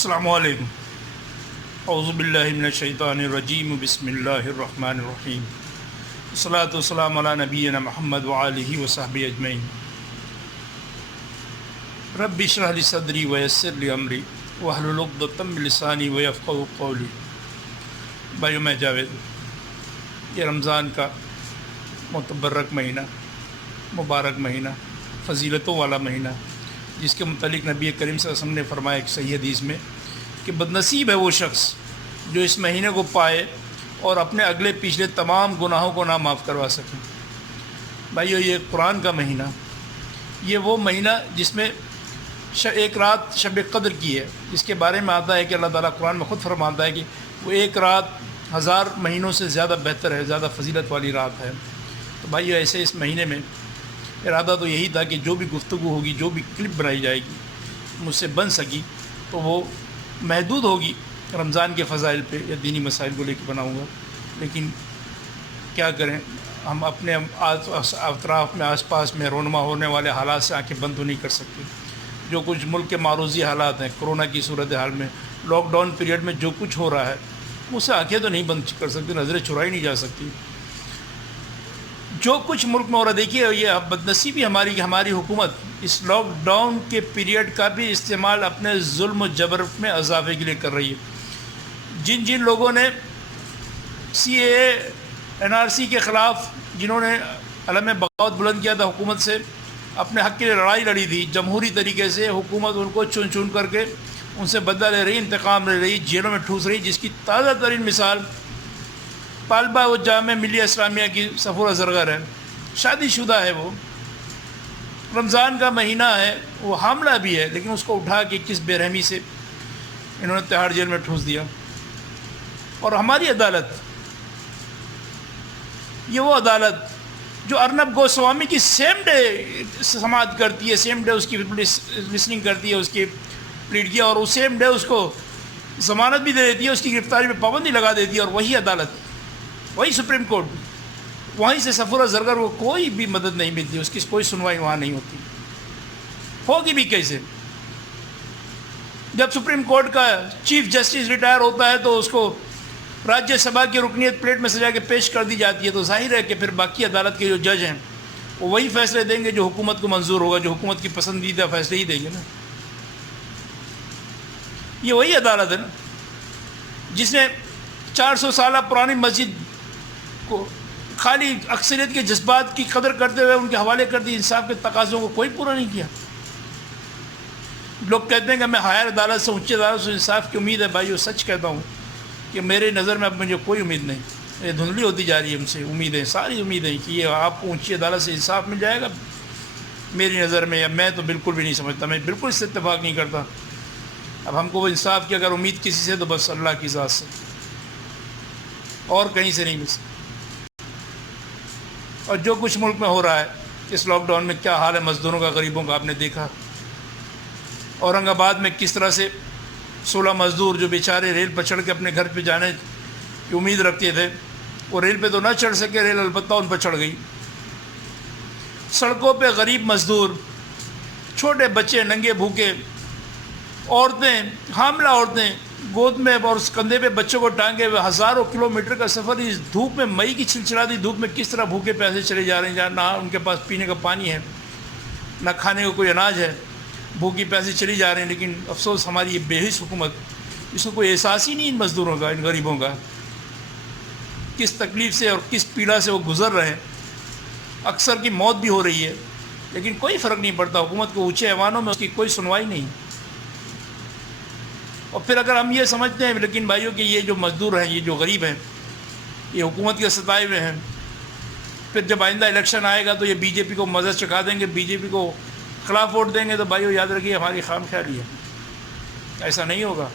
السلام علیکم۔ اعوذ باللہ من الشیطان الرجیم، بسم اللہ الرحمن الرحیم، والصلاۃ والسلام علی نبینا محمد وآلہ وصحبہ اجمعین۔ رب اشرح لی صدری ویسر لی امری واحلل عقدۃ من لسانی ویفقہوا قولی۔ بھائیو، میں جاوید، یہ رمضان کا متبرک مہینہ، مبارک مہینہ، فضیلتوں والا مہینہ، جس کے متعلق نبی کریم صلی اللہ علیہ وسلم نے فرمایا ایک صحیح حدیث میں کہ بدنصیب ہے وہ شخص جو اس مہینے کو پائے اور اپنے اگلے پچھلے تمام گناہوں کو نہ معاف کروا سکے۔ بھائیو، یہ قرآن کا مہینہ، یہ وہ مہینہ جس میں ایک رات شب قدر کی ہے، جس کے بارے میں آتا ہے کہ اللہ تعالیٰ قرآن میں خود فرماتا ہے کہ وہ ایک رات 1000 مہینوں سے زیادہ بہتر ہے، زیادہ فضیلت والی رات ہے۔ تو بھائیو، ایسے اس مہینے میں ارادہ تو یہی تھا کہ جو بھی گفتگو ہوگی، جو بھی کلپ بنائی جائے گی، مجھ سے بن سکی تو وہ محدود ہوگی رمضان کے فضائل پہ یا دینی مسائل کو لے کے بناؤں گا۔ لیکن کیا کریں، ہم اپنے اطراف میں، آس پاس میں رونما ہونے والے حالات سے آنکھیں بند تو نہیں کر سکتے۔ جو کچھ ملک کے معروضی حالات ہیں، کرونا کی صورتحال میں، لاک ڈاؤن پیریڈ میں جو کچھ ہو رہا ہے، اس سے آنکھیں تو نہیں بند کر سکتی، نظریں چرائی نہیں جا سکتی۔ جو کچھ ملک میں ہو رہا، دیکھیے، یہ بدنصیبی ہماری کہ ہماری حکومت اس لاک ڈاؤن کے پیریڈ کا بھی استعمال اپنے ظلم و جبر میں اضافے کے لیے کر رہی ہے۔ جن لوگوں نے CAA NRC کے خلاف، جنہوں نے علم بغاوت بلند کیا تھا، حکومت سے اپنے حق کے لیے لڑائی لڑی تھی، جمہوری طریقے سے حکومت ان کو چن کر کے ان سے بدلہ لے رہی، انتقام لے رہی، جیلوں میں ٹھوس رہی، جس کی تازہ ترین مثال طالبہ و جامعہ ملیہ اسلامیہ کی صفورہ زرگر ہے۔ شادی شدہ ہے، وہ رمضان کا مہینہ ہے، وہ حاملہ بھی ہے، لیکن اس کو اٹھا کے کس بے رحمی سے انہوں نے تہاڑ جیل میں ٹھوس دیا۔ اور ہماری عدالت، یہ وہ عدالت جو ارنب گوسوامی کی سیم ڈے سماعت کرتی ہے، سیم ڈے اس کی لسننگ کرتی ہے، اس کی پلیڈ کیا، اور اس سیم ڈے اس کو ضمانت بھی دے دیتی ہے، اس کی گرفتاری پہ پابندی لگا دیتی ہے، اور وہی عدالت، وہی سپریم کورٹ، وہیں سے صفورہ زرگر کو کوئی بھی مدد نہیں ملتی، اس کی کوئی سنوائی وہاں نہیں ہوتی، ہوگی بھی کیسے؟ جب سپریم کورٹ کا چیف جسٹس ریٹائر ہوتا ہے تو اس کو راجیہ سبھا کی رکنیت پلیٹ میں سجا کے پیش کر دی جاتی ہے، تو ظاہر ہے کہ پھر باقی عدالت کے جو جج ہیں وہ وہی فیصلے دیں گے جو حکومت کو منظور ہوگا، جو حکومت کی پسندیدہ فیصلے ہی دیں گے نا۔ یہ وہی عدالت ہے نا جس نے 400 سالہ پرانی مسجد کو خالی اکثریت کے جذبات کی قدر کرتے ہوئے ان کے حوالے کر دی، انصاف کے تقاضوں کو کوئی پورا نہیں کیا۔ لوگ کہتے ہیں کہ میں ہائر عدالت سے، اونچی عدالت سے انصاف کی امید ہے۔ بھائیو، سچ کہتا ہوں کہ میرے نظر میں اب مجھے کوئی امید نہیں، یہ دھندلی ہوتی جا رہی ہے ہم سے امیدیں، ساری امیدیں کہ یہ آپ کو اونچی عدالت سے انصاف مل جائے گا۔ میری نظر میں، یا میں تو بالکل بھی نہیں سمجھتا، میں بالکل اس سے اتفاق نہیں کرتا۔ اب ہم کو وہ انصاف کی اگر امید کسی سے تو بس اللہ کی ذات سے، اور کہیں سے نہیں مل سکتی۔ اور جو کچھ ملک میں ہو رہا ہے اس لاک ڈاؤن میں، کیا حال ہے مزدوروں کا، غریبوں کا، آپ نے دیکھا۔ اورنگ آباد میں کس طرح سے 16 مزدور جو بیچارے ریل پر چڑھ کے اپنے گھر پہ جانے کی امید رکھتے تھے، وہ ریل پہ تو نہ چڑھ سکے، ریل البتہ ان پر چڑھ گئی۔ سڑکوں پہ غریب مزدور، چھوٹے بچے ننگے بھوکے، عورتیں، حاملہ عورتیں گود میں اور اس کندھے پہ بچوں کو ٹانگے ہوئے ہزاروں کلومیٹر کا سفر اس دھوپ میں، مئی کی چلچلاتی دھوپ میں کس طرح بھوکے پیاسے چلے جا رہے ہیں، جہاں نہ ان کے پاس پینے کا پانی ہے، نہ کھانے کا کوئی اناج ہے، بھوکی پیاسے چلی جا رہے ہیں۔ لیکن افسوس، ہماری یہ بے حس حکومت، اس کو کوئی احساس ہی نہیں ان مزدوروں کا، ان غریبوں کا، کس تکلیف سے اور کس پیڑا سے وہ گزر رہے ہیں۔ اکثر کی موت بھی ہو رہی ہے، لیکن کوئی فرق نہیں پڑتا، حکومت کو اونچے ایوانوں میں اس کی کوئی سنوائی نہیں۔ اور پھر اگر ہم یہ سمجھتے ہیں لیکن بھائیوں کہ یہ جو مزدور ہیں، یہ جو غریب ہیں، یہ حکومت کے ستائے ہوئے ہیں، پھر جب آئندہ الیکشن آئے گا تو یہ BJP کو مزہ چکھا دیں گے، BJP کو خلاف ووٹ دیں گے، تو بھائیو یاد رکھیے ہماری خام خیالی ہے، ایسا نہیں ہوگا۔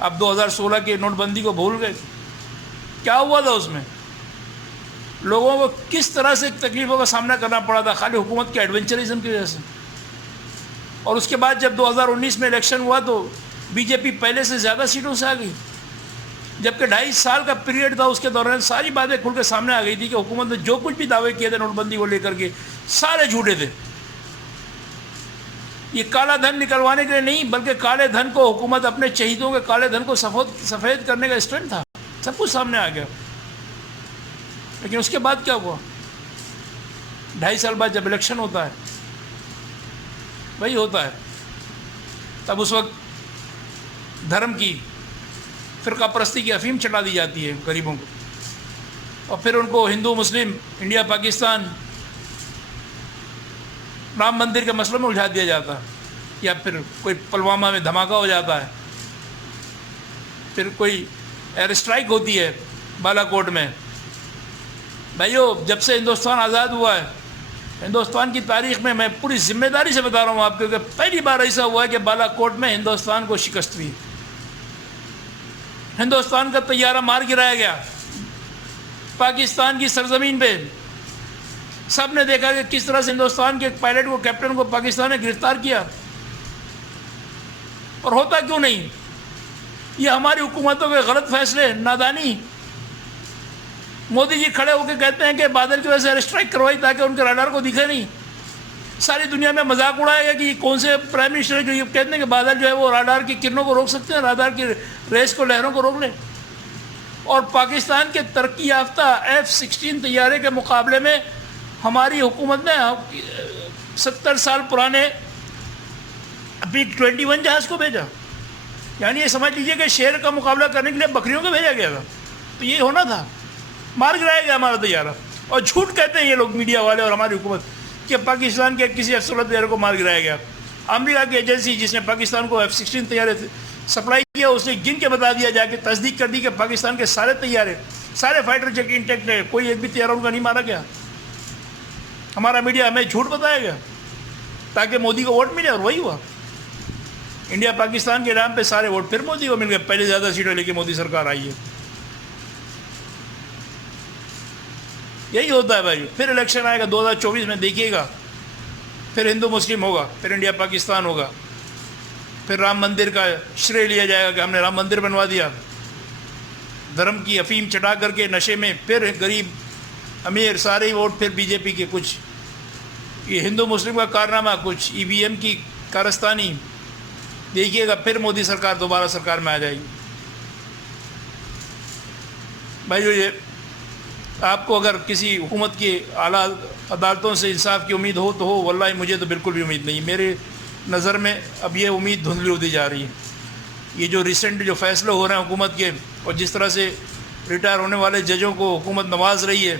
اب 2016 کی نوٹ بندی کو بھول گئے، کیا ہوا تھا اس میں؟ لوگوں کو کس طرح سے تکلیفوں کا سامنا کرنا پڑا تھا، خالی حکومت کے ایڈونچرزم کی وجہ سے۔ اور اس کے بعد جب 2019 میں الیکشن ہوا تو BJP پہلے سے زیادہ سیٹوں سے آ گئی، جبکہ 2.5 سال کا پیریڈ تھا، اس کے دوران ساری باتیں کھل کے سامنے آ گئی تھی کہ حکومت نے جو کچھ بھی دعوے کیے تھے نوٹ بندی کو لے کر کے، سارے جھوٹے تھے۔ یہ کالا دھن نکلوانے کے لیے نہیں، بلکہ کالے دھن کو حکومت اپنے چہیتوں کے کالے دھن کو سفید کرنے کا اسٹنٹ تھا. سب کچھ سامنے آ گیا. لیکن اس کے بعد کیا ہوا؟ 2.5 سال بعد جب الیکشن ہوتا ہے، وہی ہوتا ہے. تب اس وقت دھرم کی، فرقہ پرستی کی افیم چٹا دی جاتی ہے غریبوں کو، اور پھر ان کو ہندو مسلم، انڈیا پاکستان، رام مندر کے مسئلوں میں الجھا دیا جاتا ہے، یا پھر کوئی پلوامہ میں دھماکہ ہو جاتا ہے، پھر کوئی ایئر اسٹرائک ہوتی ہے بالا کوٹ میں. بھائیو، جب سے ہندوستان آزاد ہوا ہے، ہندوستان کی تاریخ میں، میں پوری ذمہ داری سے بتا رہا ہوں آپ کو، کہ پہلی بار ایسا ہوا ہے کہ بالا کوٹ میں ہندوستان کو شکست ہوئی. ہندوستان کا طیارہ مار گرایا گیا پاکستان کی سرزمین پہ. سب نے دیکھا کہ کس طرح سے ہندوستان کے ایک پائلٹ کو، کیپٹن کو پاکستان نے گرفتار کیا. اور ہوتا کیوں نہیں؟ یہ ہماری حکومتوں کے غلط فیصلے، نادانی. مودی جی کھڑے ہو کے کہتے ہیں کہ بادل کی وجہ سے ایئر اسٹرائک کروائی تاکہ ان کے راڈار کو دکھے نہیں. ساری دنیا میں مذاق اڑایا گیا کہ یہ کون سے پرائم منسٹر جو یہ کہتے ہیں کہ بادل جو ہے وہ راڈار کی کرنوں کو روک سکتے ہیں، راڈار کی ریس کو، لہروں کو روک لیں. اور پاکستان کے ترقی یافتہ F-16 طیارے کے مقابلے میں ہماری حکومت نے 70 سال پرانے B-21 جہاز کو بھیجا. یعنی یہ سمجھ لیجئے کہ شیر کا مقابلہ کرنے کے لیے بکریوں کو بھیجا گیا تھا. تو یہ ہونا تھا، مار گرایا گیا ہمارا طیارہ. اور جھوٹ کہتے ہیں یہ لوگ، میڈیا والے اور ہماری حکومت، کہ پاکستان کے کسی F-16 طیارے کو مار گرایا گیا. امریکہ کی ایجنسی جس نے پاکستان کو F-16 طیارے سپلائی کیا، اس نے گن کے بتا دیا، جا کے تصدیق کر دی کہ پاکستان کے سارے طیارے، سارے فائٹر جیٹ انٹیکٹ ہے، کوئی ایک بھی طیارہ ان کا نہیں مارا گیا. ہمارا میڈیا ہمیں جھوٹ بتایا گیا تاکہ مودی کو ووٹ ملے، اور وہی ہوا. انڈیا پاکستان کے نام پہ سارے ووٹ پھر مودی کو مل گئے. پہلے زیادہ سیٹیں لے کے مودی سرکار آئی ہے. یہی ہوتا ہے بھائی. پھر الیکشن آئے گا 2024 میں، دیکھیے گا، پھر ہندو مسلم ہوگا، پھر انڈیا پاکستان ہوگا، پھر رام مندر کا شرے لیا جائے گا کہ ہم نے رام مندر بنوا دیا. دھرم کی افیم چٹا کر کے نشے میں، پھر غریب امیر سارے ووٹ پھر بی جے پی کے. کچھ یہ ہندو مسلم کا کارنامہ، کچھ EVM کی کارستانی. دیکھیے گا پھر مودی سرکار دوبارہ سرکار میں آ جائے گی. بھائیو، یہ آپ کو اگر کسی حکومت کی اعلیٰ عدالتوں سے انصاف کی امید ہو تو ہو، واللہ مجھے تو بالکل بھی امید نہیں. میرے نظر میں اب یہ امید دھندلی ہوتی جا رہی ہے. یہ جو ریسنٹ جو فیصلے ہو رہے ہیں حکومت کے، اور جس طرح سے ریٹائر ہونے والے ججوں کو حکومت نواز رہی ہے،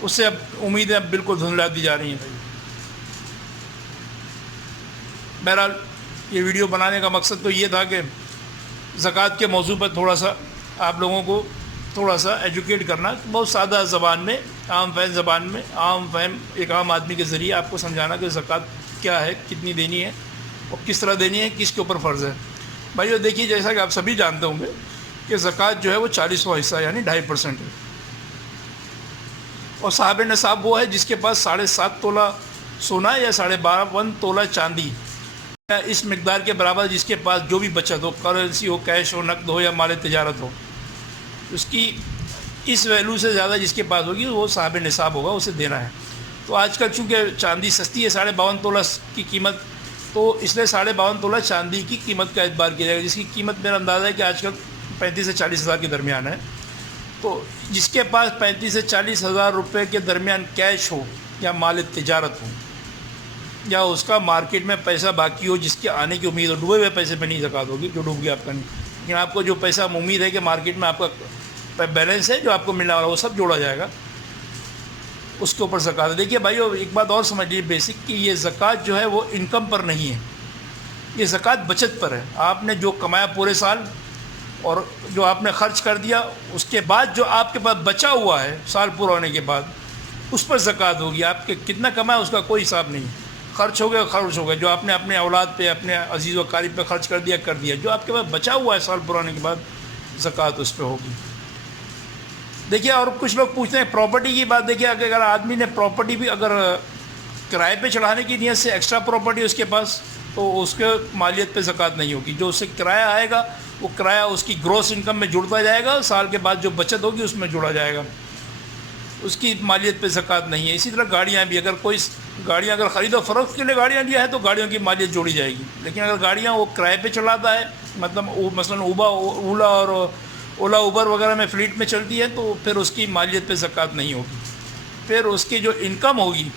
اس سے اب امیدیں اب بالکل دھندلاتی جا رہی ہیں. بہرحال یہ ویڈیو بنانے کا مقصد تو یہ تھا کہ زکوٰۃ کے موضوع پر تھوڑا سا آپ لوگوں کو تھوڑا سا ایجوکیٹ کرنا، بہت سادہ زبان میں، عام فہم زبان میں، عام فہم ایک عام آدمی کے ذریعے آپ کو سمجھانا کہ زکوٰۃ کیا ہے، کتنی دینی ہے، اور کس طرح دینی ہے، کس کے اوپر فرض ہے. بھائیو دیکھیے، جیسا کہ آپ سبھی جانتے ہوں گے کہ زکوٰۃ جو ہے وہ 40واں حصہ یعنی 2.5% ہے. اور صاحب نصاب وہ ہے جس کے پاس 7.5 تولہ سونا یا 12.5 تولہ چاندی، اس مقدار کے برابر جس کے پاس جو بھی بچت ہو، کرنسی ہو، کیش ہو، نقد ہو یا مال تجارت ہو، اس کی اس ویلو سے زیادہ جس کے پاس ہوگی وہ صاحب نصاب ہوگا، اسے دینا ہے. تو آج کل چونکہ چاندی سستی ہے، 52.5 تولہ کی قیمت، تو اس لیے 52.5 تولہ چاندی کی قیمت کا اعتبار کیا جائے گا، جس کی قیمت میرا اندازہ ہے کہ آج کل 35 سے 40 ہزار کے درمیان ہے. تو جس کے پاس 35 سے 40 ہزار روپے کے درمیان کیش ہو یا مال تجارت ہو، یا اس کا مارکیٹ میں پیسہ باقی ہو جس کے آنے کی امید ہو، ڈوبے ہوئے پیسے پہ نہیں زکوٰۃ ہوگی، جو ڈوب گیا آپ کا نہیں، لیکن آپ کو جو پیسہ امید ہے کہ مارکیٹ میں آپ کا بیلنس ہے جو آپ کو ملنے والا، وہ سب جوڑا جائے گا، اس کے اوپر زکوٰۃ. دیکھیے بھائیو، ایک بات اور سمجھ لیجیے بیسک، کہ یہ زکوٰۃ جو ہے وہ انکم پر نہیں ہے، یہ زکوٰۃ بچت پر ہے. آپ نے جو کمایا پورے سال اور جو آپ نے خرچ کر دیا، اس کے بعد جو آپ کے پاس بچا ہوا ہے سال پورا ہونے کے بعد، اس پر زکوٰۃ ہوگی. آپ کے کتنا کمایا اس کا کوئی حساب نہیں، خرچ ہو گیا، جو آپ نے اپنے اولاد پہ، اپنے عزیز و اقارب پہ خرچ کر دیا. جو آپ کے پاس بچا ہوا ہے سال پورا ہونے کے بعد، زکوٰۃ اس پہ ہوگی. دیکھیے، اور کچھ لوگ پوچھتے ہیں پراپرٹی کی بات. دیکھیے، اگر آدمی نے پراپرٹی بھی اگر کرائے پہ چڑھانے کی نیت سے ایکسٹرا پراپرٹی اس کے پاس، تو اس کے مالیت پہ زکوٰۃ نہیں ہوگی. جو اس سے کرایہ آئے گا، وہ کرایہ اس کی گروس انکم میں جڑتا جائے گا، سال کے بعد جو بچت ہوگی اس میں جوڑا جائے گا. اس کی مالیت پہ زکوٰۃ نہیں ہے۔ اسی طرح گاڑیاں بھی، اگر کوئی گاڑیاں اگر خرید و فروخت کے لیے گاڑیاں لیا ہے تو گاڑیوں کی مالیت جوڑی جائے گی، لیکن اگر گاڑیاں وہ کرائے پہ چلاتا ہے، مطلب مثلاً اولا اور اولا اوبر وغیرہ میں فلیٹ میں چلتی ہے، تو پھر اس کی مالیت پہ زکوٰۃ نہیں ہوگی۔ پھر اس کی جو انکم ہوگی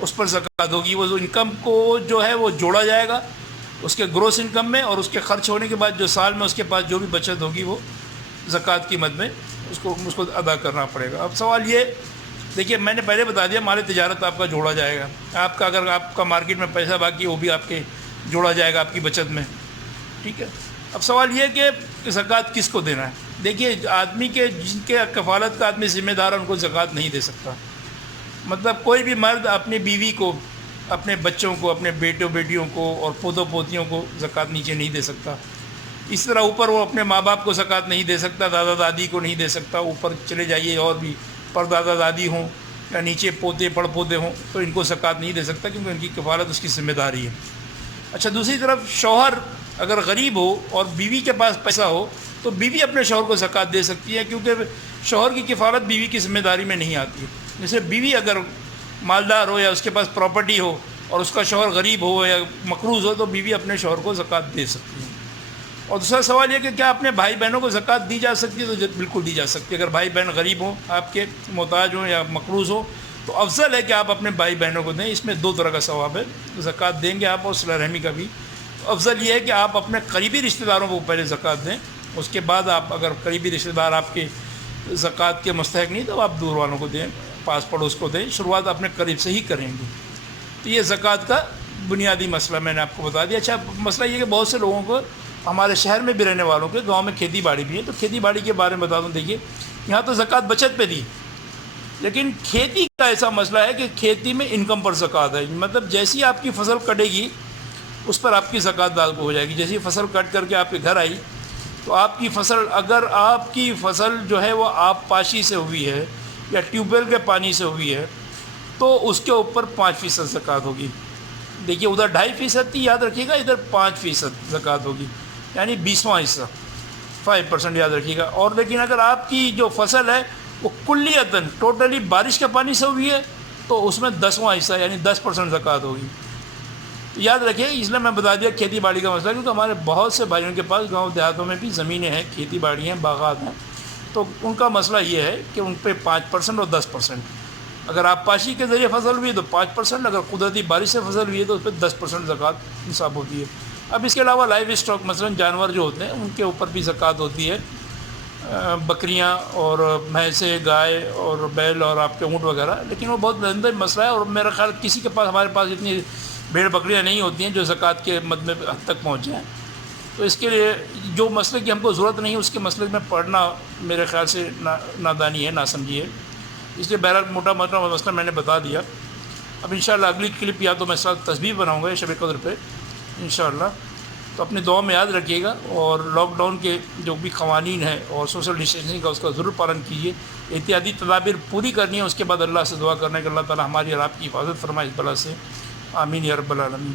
اس پر زکوٰۃ ہوگی۔ وہ انکم کو جو ہے وہ جوڑا جائے گا اس کے گروس انکم میں، اور اس کے خرچ ہونے کے بعد جو سال میں اس کے پاس جو بھی بچت ہوگی وہ زکوٰۃ کی مد میں اس کو ادا کرنا پڑے گا۔ اب سوال یہ دیکھیے، میں نے پہلے بتا دیا مال تجارت آپ کا جوڑا جائے گا، آپ کا اگر آپ کا مارکیٹ میں پیسہ باقی وہ بھی آپ کے جوڑا جائے گا آپ کی بچت میں، ٹھیک ہے۔ اب سوال یہ کہ زکوٰۃ کس کو دینا ہے؟ دیکھیے، آدمی کے جن کے کفالت کا آدمی ذمہ دار ہے ان کو زکوٰۃ نہیں دے سکتا۔ مطلب کوئی بھی مرد اپنی بیوی کو، اپنے بچوں کو، اپنے بیٹوں بیٹیوں کو اور پوتوں پوتیوں کو زکوٰۃ نیچے نہیں دے سکتا۔ اس طرح اوپر وہ اپنے ماں باپ کو زکوٰۃ نہیں دے سکتا، دادا دادی کو نہیں دے سکتا، اوپر چلے جائیے اور بھی پر دادا دادی ہوں یا نیچے پوتے پڑ پوتے ہوں تو ان کو زکوٰۃ نہیں دے سکتا، کیونکہ ان کی کفالت اس کی ذمہ داری ہے۔ اچھا، دوسری طرف شوہر اگر غریب ہو اور بیوی کے پاس پیسہ ہو تو بیوی اپنے شوہر کو زکوٰۃ دے سکتی ہے، کیونکہ شوہر کی کفالت بیوی کی ذمہ داری میں نہیں آتی ہے۔ جیسے بیوی اگر مالدار ہو یا اس کے پاس پراپرٹی ہو اور اس کا شوہر غریب ہو یا مقروض ہو تو بیوی اپنے شوہر کو زکوٰۃ دے سکتی ہے۔ اور دوسرا سوال یہ کہ کیا اپنے بھائی بہنوں کو زکوٰۃ دی جا سکتی ہے؟ تو بالکل دی جا سکتی ہے۔ اگر بھائی بہن غریب ہوں، آپ کے محتاج ہوں یا مقروض ہوں، تو افضل ہے کہ آپ اپنے بھائی بہنوں کو دیں۔ اس میں دو طرح کا ثواب ہے، زکوٰۃ دیں گے آپ اور صلہ رحمی کا بھی۔ افضل یہ ہے کہ آپ اپنے قریبی رشتہ داروں کو پہلے زکوٰۃ دیں، اس کے بعد آپ اگر قریبی رشتہ دار آپ کے زکوٰۃ کے مستحق نہیں تو آپ دور والوں کو دیں، پاس پڑوس کو دیں۔ شروعات اپنے قریب سے ہی کریں گے۔ تو یہ زکوٰۃ کا بنیادی مسئلہ میں نے آپ کو بتا دیا۔ اچھا، مسئلہ یہ کہ بہت سے لوگوں کو، ہمارے شہر میں بھی رہنے والوں کے، گاؤں میں کھیتی باڑی بھی ہے، تو کھیتی باڑی کے بارے میں بتا دوں۔ دیکھیے، یہاں تو زکوٰۃ بچت پہ دی، لیکن کھیتی کا ایسا مسئلہ ہے کہ کھیتی میں انکم پر زکوٰۃ ہے۔ مطلب جیسی آپ کی فصل کٹے گی اس پر آپ کی زکوٰۃ لاگو ہو جائے گی۔ جیسی فصل کٹ کر کے آپ کے گھر آئی تو آپ کی فصل، اگر آپ کی فصل جو ہے وہ آب پاشی سے ہوئی ہے یا ٹیوب ویل کے پانی سے ہوئی ہے تو اس کے اوپر 5% زکوٰۃ ہوگی۔ دیکھیے، ادھر 2.5% تھی، یاد رکھیے گا، ادھر 5% زکوٰۃ ہوگی، یعنی 20واں حصہ، 5% یاد رکھیے گا۔ اور لیکن اگر آپ کی جو فصل ہے وہ کلیتاً ٹوٹلی بارش کے پانی سے ہوئی ہے تو اس میں 10واں حصہ یعنی 10% زکوٰۃ ہوگی۔ یاد رکھیے، اس لیے میں بتا دیا کھیتی باڑی کا مسئلہ، کیونکہ ہمارے بہت سے بھائیوں کے پاس گاؤں دیہاتوں میں بھی زمینیں ہیں، کھیتی باڑی ہیں، باغات ہیں، تو ان کا مسئلہ یہ ہے کہ ان پہ 5% اور 10%۔ اگر آپ پاشی کے ذریعے فصل ہوئی ہے تو 5%، اگر قدرتی بارش سے فصل ہوئی ہے تو اس پہ 10% زکوٰۃ نصاب ہوتی ہے۔ اب اس کے علاوہ لائف اسٹاک، مثلا جانور جو ہوتے ہیں ان کے اوپر بھی زکوٰۃ ہوتی ہے، بکریاں اور بھینسیں، گائے اور بیل اور آپ کے اونٹ وغیرہ، لیکن وہ بہت لمبا مسئلہ ہے، اور میرا خیال کسی کے پاس، ہمارے پاس اتنی بھیڑ بکریاں نہیں ہوتی ہیں جو زکوٰۃ کے مد میں حد تک پہنچ جائیں۔ تو اس کے لیے جو مسئلے کی ہم کو ضرورت نہیں ہے اس کے مسئلے میں پڑھنا میرے خیال سے نادانی ہے، ناسمجھی ہے۔ اس لیے بہرحال موٹا مسئلہ میں نے بتا دیا۔ اب انشاءاللہ اگلی کلپ یا تو میں ساتھ تسبیح بناؤں گا شب قدر پہ انشاءاللہ، تو اپنے دعا میں یاد رکھیے گا، اور لاک ڈاؤن کے جو بھی قوانین ہیں اور سوشل ڈسٹینسنگ کا اس کا ضرور پالن کیجیے۔ احتیاطی تدابیر پوری کرنی ہے، اس کے بعد اللہ سے دعا کرنے کہ اللہ تعالی ہماری اور آپ کی حفاظت فرمائے اس بلا سے، آمین یا رب العالمین۔